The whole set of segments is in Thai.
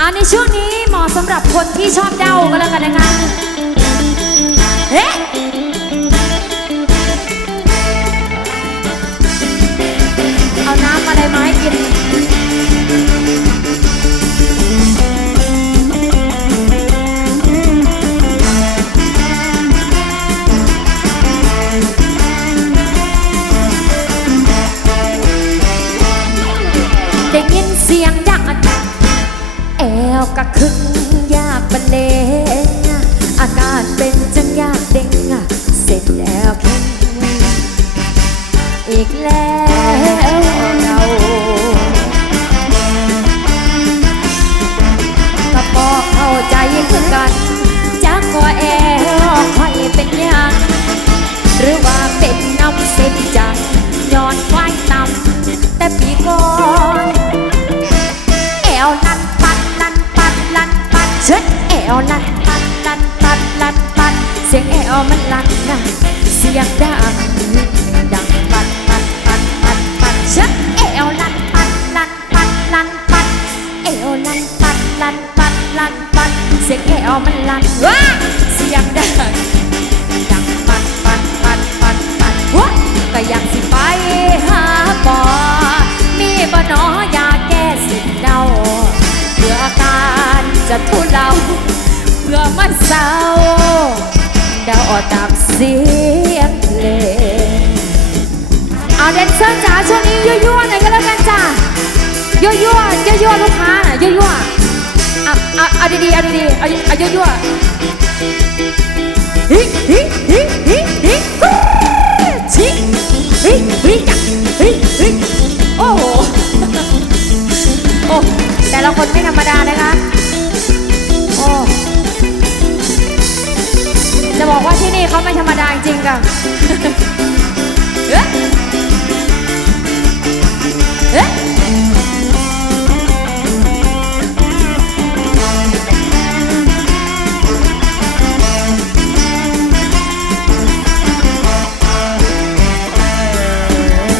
อันในช่วงนี้เหมาะสำหรับคนที่ชอบเดาก็แล้วกันนะคะเฮ้เอาน้ำอะไรมาให้กิน กะคึกอยากบรรเลงอาการเป็นจังยากเด้งเสร็จแล้วเพ่งอีกแล้วเราก็บอกเข้าใจคือกันจักก็แอวคอยเป็นยังหรือว่าเป็นน้ำเส้นใจ เช็ดแอวลันปัดลันปัดลันปัดเสียงแอวมันลันนะเสียงดังดังปัดปัดปัดปัดปัดเช็ดแอวลันปัดลันปัดลันปัดแอวลันปัดลันปัดลันปัดเสียงแอวมันลันว้าเสียงดังดังปัดปัดปัดปัดปัดวะก็ยากสิไปหาปอมีบ่หนอยาแก้สิ่งเดา จะทุเลาเพื่อมันเศร้าเดาออตามเสียงเพลงเอาเดนเซอร์จ๋าช่วงนี้ยั่วๆหน่อยก็แล้วกันจ้ายั่วๆยั่วๆลูกค้าน่ะยั่วๆอาเอาเอาดีๆเอาดีๆเอาเอายั่วๆฮิฮิฮิฮิฮิฮิฮิฮิจักฮิฮิโอ้โหโอ้แต่ละคนไม่ธรรมดานะคะ 감감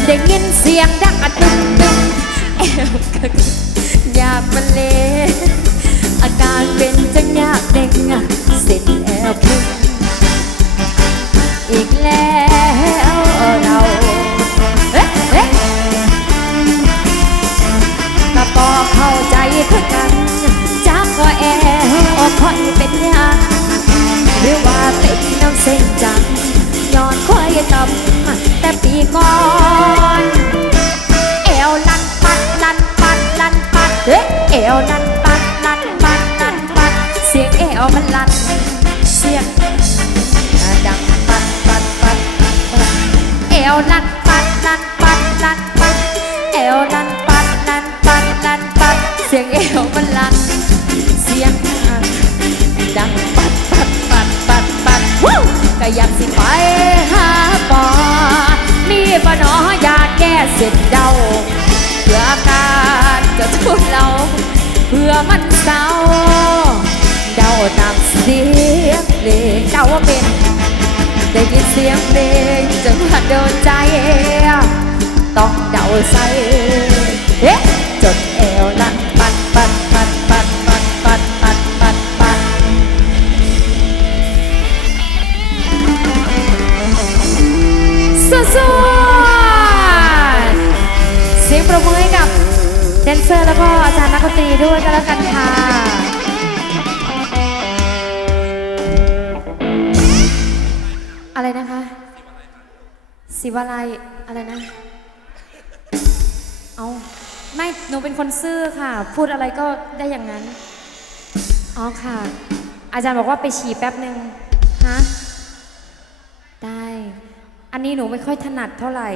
để nghiên riêng đang tung tung em ก่อนเอวลันปัดลันปัดลันปัดเอ๊ะเอวลันปัดลันปัดลันปัดเสียงเอวมันลันเสียงดังปัดปัดปัดปัดเอวลัน เสร็จเดาเพื่ออาการจะทุเลาเพื่อมันเศร้าเดาตามเสียงเพลงเดาว่าเป็นได้ยินเสียงเพลงจังหวะโดนใจ ต้องเดาใส่เอ๊ะจน ซอร์แล้วก็อาจารย์นักดนตรีด้วยกันแล้วกันค่ะอะไรนะคะ ศิวาลัยอะไรนะ เอาไม่หนูเป็นคนซื่อค่ะ พูดอะไรก็ได้อย่างนั้น อ๋อค่ะ อาจารย์บอกว่าไปฉี่แป๊บหนึ่งฮะได้ อันนี้หนูไม่ค่อยถนัดเท่าไหร่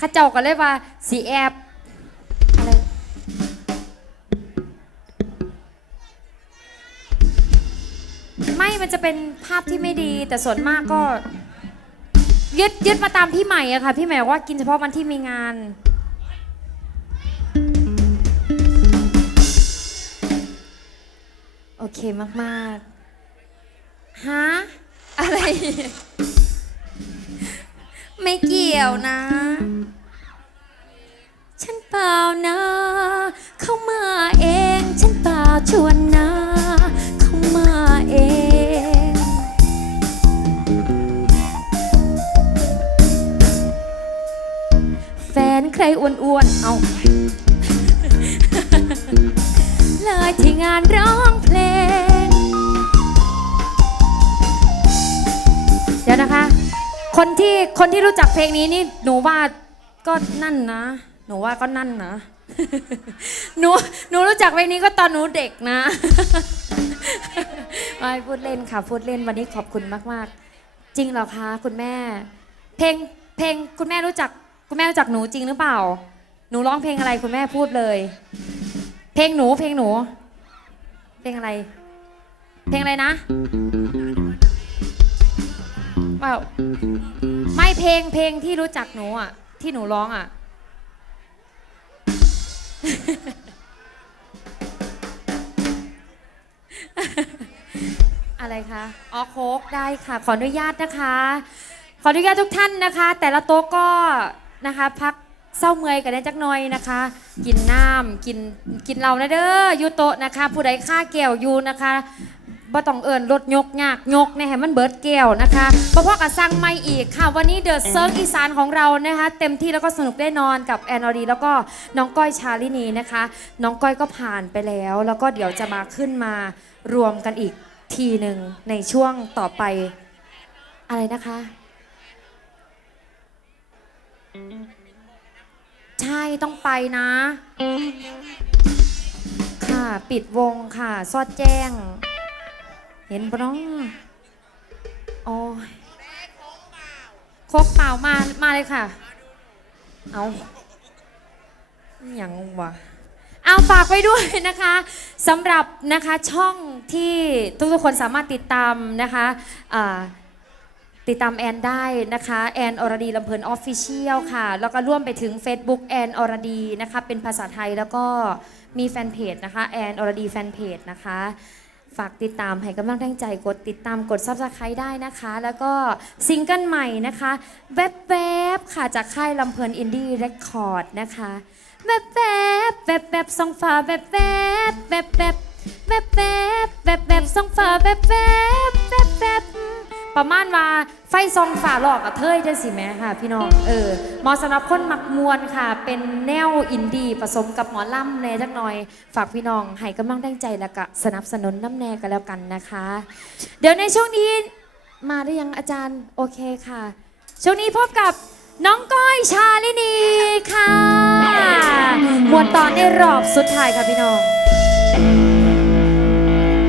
ข้าเจ้าก็เลยว่าสีแอบอะไรไม่มันจะเป็นภาพที่ไม่ดี แต่ส่วนมากก็ ยึดยึดมาตามพี่ใหม่อะค่ะ พี่ใหม่บอกว่ากินเฉพาะวันที่มีงาน โอเคมาก ๆ ฮะ อะไร ไม่เกี่ยวนะ ฉันเปล่านะ เข้ามาเอง ฉันเปล่าชวนนะ เข้ามาเอง แฟนใครอ้วนๆ เอา เลยที่งานร้องเพลง เดี๋ยวนะคะ คนที่คนที่รู้จักเพลงนี้นี่หนูว่าก็นั่นนะ หนูว่าก็นั่นนะ หนูหนูรู้จักเพลงนี้ก็ตอนหนูเด็กนะไม่พูดเล่นค่ะพูดเล่นวันนี้ขอบคุณมาก ๆ จริงเหรอคะคุณแม่ เพลงเพลงคุณแม่รู้จักคุณแม่รู้จักหนูจริงหรือเปล่า หนูร้องเพลงอะไรคุณแม่พูดเลย เพลงหนูเพลงหนู เพลงอะไร เพลงอะไรนะ เปล่าไม่เพลงเพลงที่รู้จักหนูอะ ที่หนูร้องอะ อะไรคะอ๋อโคกได้ค่ะ ขออนุญาตนะคะ ขออนุญาตทุกท่านนะคะ แต่ละโต๊ะก็นะคะพักเศร้าเมื่อยกันได้จักหน่อยนะคะ กินน้ำกินกินเรานะเด้ออยูโต๊ะนะคะ ผู้ใดค่าแก้วอยู่นะคะ บ่ต้องเอิญรถยกยากยกนะฮะมันเบิร์ดแก้วนะคะเพราะว่ากับสร้างไม่อีกค่ะ วันนี้เดอะเซิร์ฟอีสานของเรานะคะ เต็มที่แล้วก็สนุกแน่นอนกับแอนอรีแล้วก็น้องก้อยชาลินีนะคะ น้องก้อยก็ผ่านไปแล้ว แล้วก็เดี๋ยวจะมาขึ้นมารวมกันอีกทีหนึ่งในช่วงต่อไปอะไรนะคะ ใช่ต้องไปนะ ค่ะปิดวงค่ะ ซอดแจ้ง เห็นปะเน้องโอ้ยโคกเปล่ามา มาเลยค่ะ เอาอย่างวะเอาฝากไว้ด้วยนะคะสำหรับนะคะช่องที่ทุกๆคนสามารถติดตามนะคะติดตามแอนได้นะคะแอนอรดีลำเพลินออฟฟิเชียลค่ะ แล้วก็ร่วมไปถึง Facebook แอนอรดีนะคะเป็นภาษาไทยแล้วก็มีแฟนเพจนะคะแอนอรดีแฟนเพจนะคะ ฝากติดตามให้กำลังแรงใจกดติดตามกดซับสไครต์ได้นะคะ แล้วก็ซิงเกิลใหม่นะคะ แวบๆค่ะจากค่ายลำเพลินอินดี้เรคคอร์ดนะคะ แวบๆแวบๆแบบสองฝาแวบๆแวบๆแวบๆแวบๆแวบๆแบบสองฝาแวบๆแบบ ประมาณว่าไฟซองฝาหลอกกับเทยจังสิแม่ค่ะ พี่น้องเออเหมาะสำหรับคนมักมวนค่ะ เป็นแนวอินดี้ผสมกับหมอล่ำแน่จักหน่อย ฝากพี่น้องให้กำลังแรงใจแล้วก็สนับสนุนน้ำแน่กันแล้วกันนะคะ เดี๋ยวในช่วงนี้มาได้ยังอาจารย์โอเคค่ะ ช่วงนี้พบกับน้องก้อยชาลินีค่ะมวนตอนในรอบสุดท้ายค่ะพี่น้อง